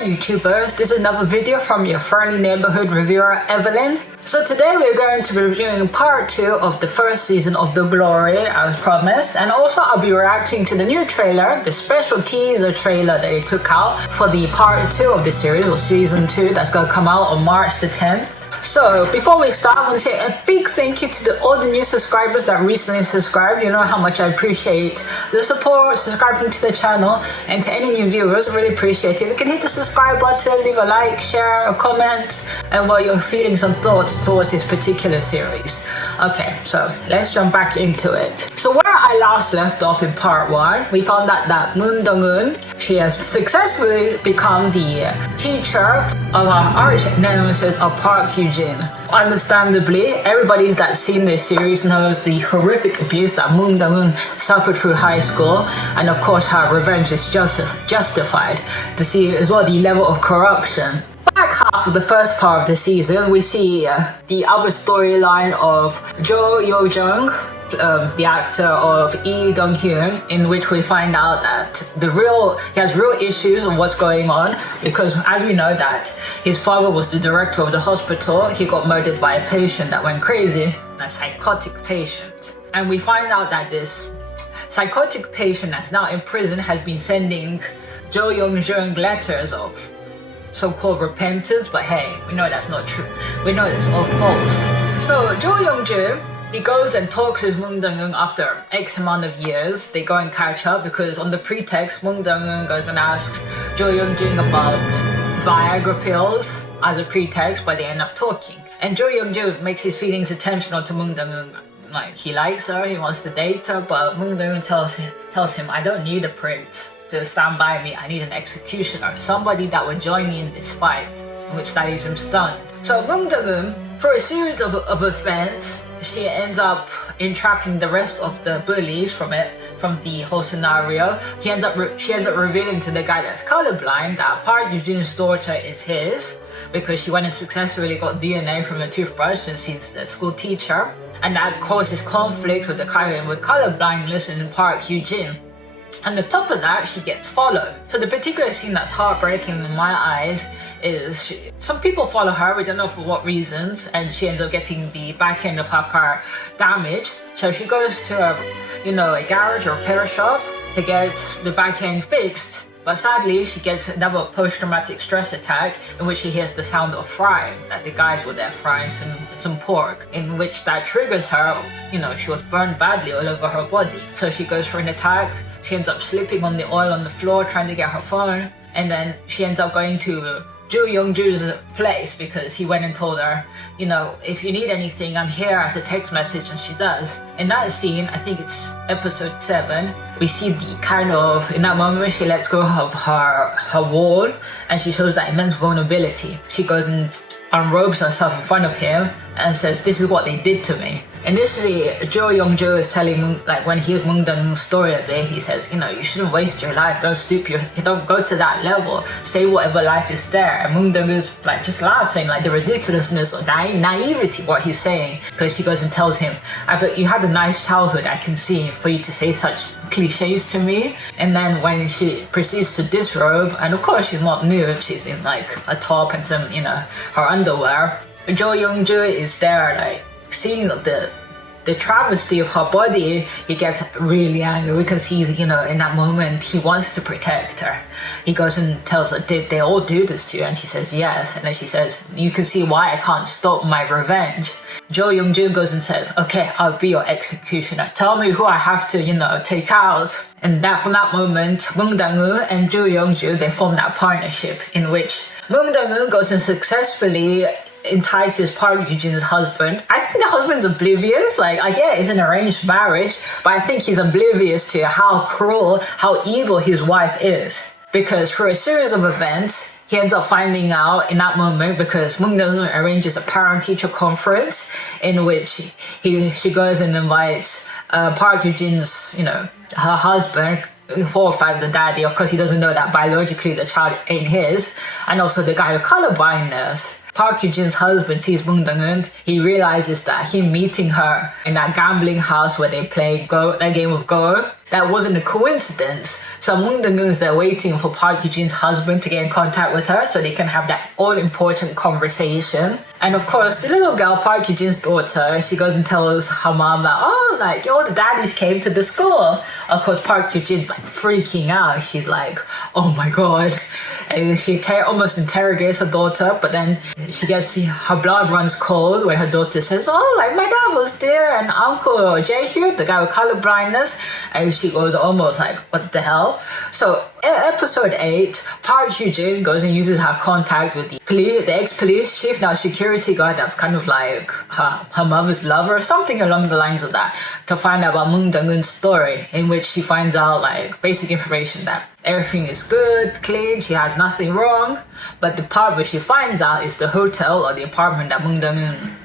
YouTubers, this is another video from your friendly neighborhood reviewer Evelyn. So today we're going to be reviewing part 2 of the first season of The Glory as promised, and also I'll be reacting to the new trailer, the special teaser trailer that they took out for the part 2 of the series, or season 2, that's going to come out on March the 10th. So before we start, I want to say a big thank you to all the new subscribers that recently subscribed. You know how much I appreciate the support, subscribing to the channel, and to any new viewers, I really appreciate it. You can hit the subscribe button, leave a like, share, a comment, and what your feelings and thoughts towards this particular series. Okay, so let's jump back into it. So where I last left off in part 1, we found out that Moon Dong-eun, she has successfully become the teacher of our arch nemesis of Park Hyujin. Understandably, everybody that's seen this series knows the horrific abuse that Moon Dong-eun suffered through high school, and of course her revenge is justified. To see as well the level of corruption. Back half of the first part of the season, we see the other storyline of Jo Yo-jung, the actor of Lee Dong-hyun, in which we find out that he has real issues of what's going on, because as we know that his father was the director of the hospital. He got murdered by a patient that went crazy, a psychotic patient, and we find out that this psychotic patient that's now in prison has been sending Jo Young-jung letters of so-called repentance, but hey, we know that's not true. We know it's all false. So Jo Young-jung, he goes and talks with Moon Dong-eun after X amount of years. They go and catch up because on the pretext, Moon Dong-eun goes and asks Jo Young-jung about Viagra pills as a pretext, but they end up talking. And Jo Young-jung makes his feelings intentional to Moon Dong-eun. Like, he likes her, he wants to date her, but Moon Dong-eun tells him, I don't need a prince to stand by me, I need an executioner, somebody that would join me in this fight, in which that leaves him stunned. So Moon Dong-eun, for a series of events, she ends up entrapping the rest of the bullies from the whole scenario. She ends up revealing to the guy that's colorblind that Park Hyujin's daughter is his, because she went and successfully got DNA from a toothbrush since she's the school teacher, and that causes conflict with the colorblindness in Park Hyujin. And on top of that, she gets followed. So the particular scene that's heartbreaking in my eyes is some people follow her, we don't know for what reasons, and she ends up getting the back end of her car damaged. So she goes to a garage or repair shop to get the back end fixed. But sadly, she gets another post-traumatic stress attack in which she hears the sound of frying, that the guys were there frying some pork, in which that triggers her. She was burned badly all over her body. So she goes for an attack, she ends up slipping on the oil on the floor trying to get her phone, and then she ends up going to Jo Young-jung's place because he went and told her, if you need anything, I'm here, as a text message, and she does. In that scene, I think it's episode 7, we see in that moment, she lets go of her wall and she shows that immense vulnerability. She goes and unrobes herself in front of him and says, this is what they did to me. Initially, Jo Young-jung is telling, when he hears Moon Dong-eun's story a bit, he says, you shouldn't waste your life, don't go to that level, say whatever life is there. And Moon Dong-eun's just laughs, saying the ridiculousness or naivety what he's saying, because she goes and tells him, I bet you had a nice childhood, I can see, for you to say such cliches to me. And then when she proceeds to disrobe, and of course she's not nude, she's in a top and some, her underwear, Jo Young-jung is there seeing the travesty of her body. He gets really angry. We can see, in that moment, he wants to protect her. He goes and tells her, did they all do this to you? And she says, yes. And then she says, you can see why I can't stop my revenge. Jo Young-jung goes and says, okay, I'll be your executioner. Tell me who I have to, take out. And from that moment, Moon Dong-eun and Jo Young-jung, they form that partnership in which Moon Dong-eun goes and successfully entices Park Hyujin's husband. I think the husband's oblivious. I get it's an arranged marriage, but I think he's oblivious to how cruel, how evil his wife is. Because through a series of events, he ends up finding out in that moment, because Moon Dong-eun arranges a parent-teacher conference in which she goes and invites Park Hyujin's, her husband, horrified the daddy. Of course, he doesn't know that biologically the child ain't his, and also the guy with colorblindness. Park Hyujin's husband sees Moon Dong-eun. He realizes that him meeting her in that gambling house where they play Go, that game of Go, that wasn't a coincidence. So Moon Dong-eun is there waiting for Park Yoo-jin's husband to get in contact with her so they can have that all-important conversation. And of course, the little girl, Park Yoo-jin's daughter, she goes and tells her mom that, oh, like, yo, the daddies came to the school. Of course, Park Yoo-jin's like freaking out. She's like, oh my god. And she almost interrogates her daughter, but then she gets, her blood runs cold when her daughter says, oh, like, my dad was there, and Uncle Jae-hyun, the guy with color blindness. And she goes almost like, what the hell? So in episode 8, Park Yoo-jin goes and uses her contact with the ex-police chief, now security guard that's kind of like her mother's lover, something along the lines of that, to find out about Moon Dong-eun's story, in which she finds out like basic information that everything is good, clean, she has nothing wrong. But the part where she finds out is the hotel or the apartment that Moon Dong-eun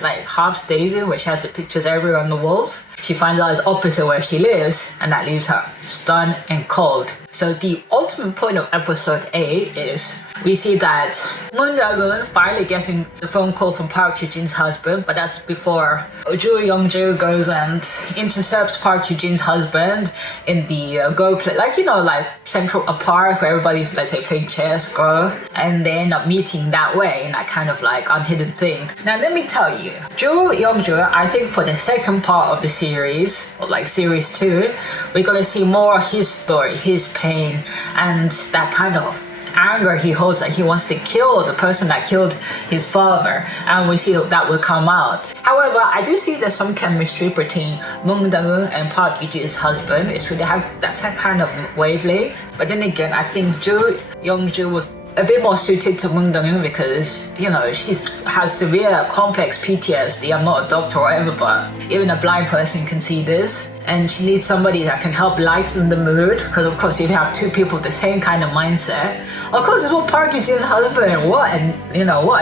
like half stays in, where she has the pictures everywhere on the walls. She finds out it's opposite where she lives, and that leaves her stunned and cold. So the ultimate point of episode 8 is we see that Moon Dong-eun finally gets the phone call from Park Yoo-jin's husband, but that's before Joo Young-ju goes and intercepts Park Yoo-jin's husband in the go play, like, you know, like central a park where everybody's, let's say, playing chess, go, and they end up meeting that way in that kind of like unhidden thing. Now let me tell you, Joo Young-ju, I think for the second part of the series, or like series 2, we're gonna see more of his story, his pain, and that kind of anger he holds that he wants to kill the person that killed his father, and we see that will come out. However, I do see there's some chemistry between Moon Dong-eun and Park Yoo-jin's husband. It's really that's that kind of wavelength. But then again, I think Joo Young-ju was a bit more suited to Moon Dong-eun because, you know, she has severe complex PTSD. I'm not a doctor or whatever, but even a blind person can see this. And she needs somebody that can help lighten the mood, because of course if you have two people with the same kind of mindset, of course it's what Park Yoo-jin's husband, and what a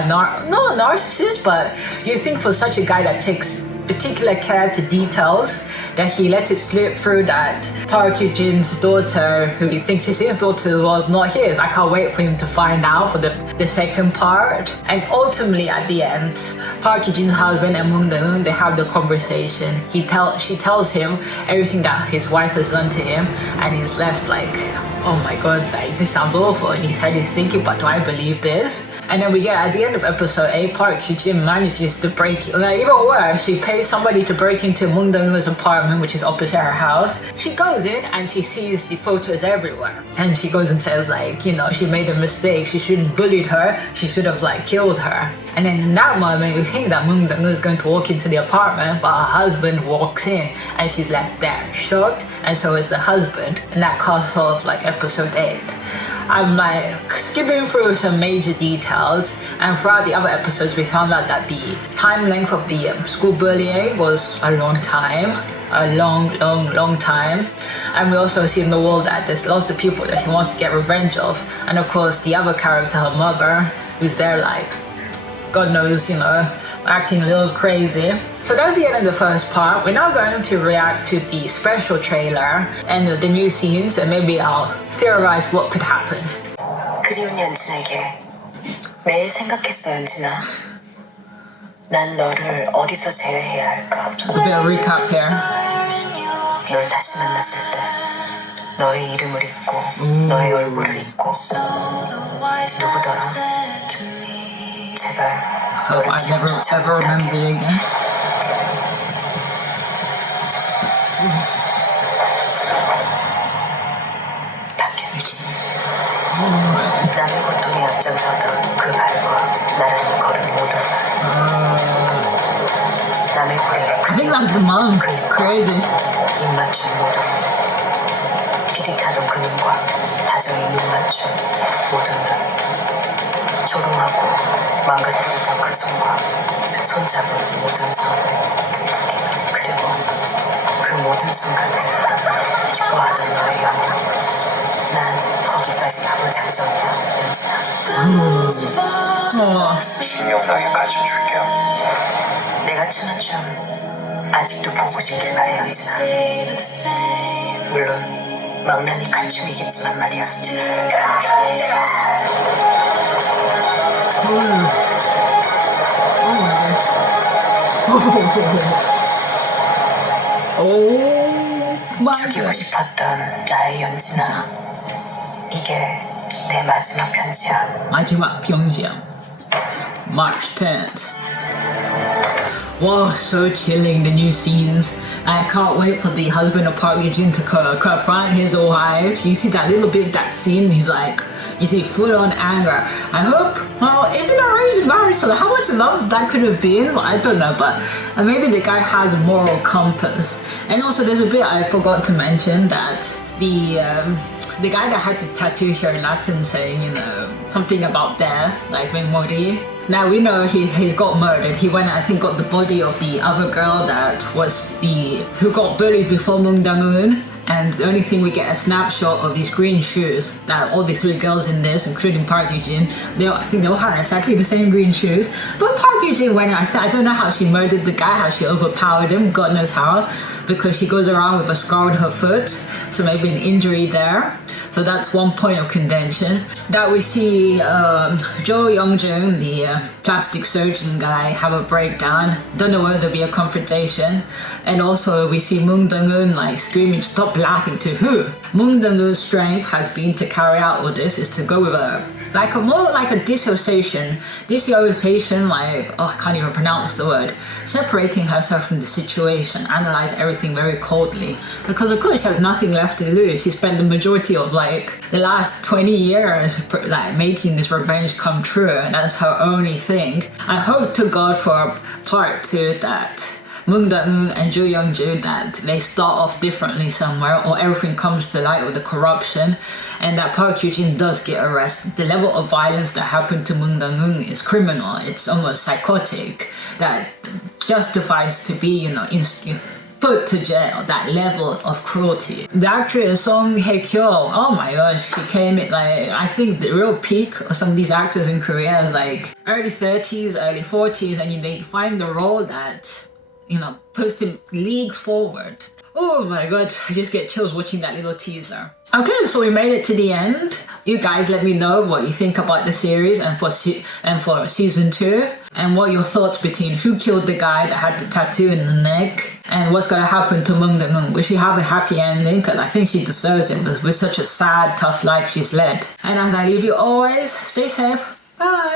not a narcissist, but you think for such a guy that takes particular care to details, that he let it slip through that Park Yoo-jin's daughter, who he thinks is his daughter, was not his. I can't wait for him to find out for the second part. And ultimately at the end, Park Yoo-jin's husband and Moon Dong-eun, they have the conversation. She tells him everything that his wife has done to him, and he's left like, oh my god, like this sounds awful. In his head he's thinking, but do I believe this? And then we get at the end of episode 8, Park Yoo-jin manages to break, like, even worse, she pays somebody to break into Moon Dong-eun's apartment, which is opposite her house. She goes in and she sees the photos everywhere, and she goes and says, like, you know, she made a mistake, she shouldn't bullied her, she should have like killed her. And then in that moment we think that Moon Dong-eun is going to walk into the apartment, but her husband walks in and she's left there shocked, and so is the husband. And that cuts off like episode 8. I'm like skipping through some major details, and throughout the other episodes we found out that the time length of the school bullying was a long time. A long time. And we also see in the world that there's lots of people that she wants to get revenge of, and of course the other character, her mother, who's there like, God knows, you know, acting a little crazy. So that's the end of the first part. We're now going to react to the special trailer and the new scenes, and maybe I'll theorize what could happen. 그리운 연진에게 매일 생각했어, 연진아. 난 너를 어디서 제외해야 할까? A bit of recap here. 널 다시 만났을 때 너의 이름을 잊고 너의 얼굴을 잊고 누구더라? 제발 Hope 너를 I never 기억조차 ever remember 못하게. you again. 남의 고통에 앞장서던 그 발과 나란히 걸은 모든 날 남의 고래를 I think that's the mom. Crazy. 입 맞춘 모든 비릿하던 그 눈과 다정히 눈 맞춘 모든 눈 조롱하고 망가뜨리던 그 손과 손잡은 모든 손 그리고 그 모든 순간들 기뻐하던 너의 영혼 난 거기까지 가볼 작정이야, 연진아. 신명나게 가르쳐 줄게요. 내가 추는 춤 아직도 보고 싶길 바래, 연진아. 물론 망나니 칼춤이겠지만 말이야. Oh. 죽이고 싶었던 나의 연진아, 이게 내 마지막 편지야. 마지막 편지야. March 10th. Wow, so chilling, the new scenes. I can't wait for the husband of Park Eugene to confront his wife. You see that little bit, that scene, he's like, you see full on anger. I hope, well, it's an arranged marriage, so how much love that could have been, I don't know, but maybe the guy has a moral compass. And also there's a bit I forgot to mention that the guy that had the tattoo here in Latin saying, you know, something about death, like Mori. Now we know he's got murdered. He went, I think, got the body of the other girl that was who got bullied before Moon Dang-eun. And the only thing we get a snapshot of these green shoes that all the three girls in this, including Park Eugene, I think they all had exactly the same green shoes. But Park Eugene went, I don't know how she murdered the guy, how she overpowered him, God knows how, because she goes around with a scar on her foot, so maybe an injury there. So that's one point of contention. That we see Jo Young-jun, the plastic surgeon guy, have a breakdown. Don't know whether there'll be a confrontation. And also we see Moon Dang-eun like screaming, "Stop laughing," to who? Moon Dang-eun's strength has been to carry out all this, is to go with more like a dissociation, like, oh, I can't even pronounce the word, separating herself from the situation, analyze everything very coldly, because of course she has nothing left to lose. She spent the majority of like the last 20 years like making this revenge come true, and that's her only thing. I hope to God for part 2 that Moon Dang-eun and Jo Young-jun, that they start off differently somewhere, or everything comes to light with the corruption, and that Park Eugene does get arrested. The level of violence that happened to Moon Dang-eun is criminal. It's almost psychotic. That justifies to be, put to jail. That level of cruelty. The actress Song Hye-kyo, oh my gosh, she came at like, I think the real peak of some of these actors in Korea is like early 30s, early 40s, and they find the role that, puts them leagues forward. Oh my god, I just get chills watching that little teaser. Okay, so we made it to the end. You guys let me know what you think about the series and for season 2, and what your thoughts between who killed the guy that had the tattoo in the neck, and what's gonna happen to Moon Dang-eun. Will she have a happy ending? Because I think she deserves it with such a sad, tough life she's led. And as I leave you always, stay safe. Bye.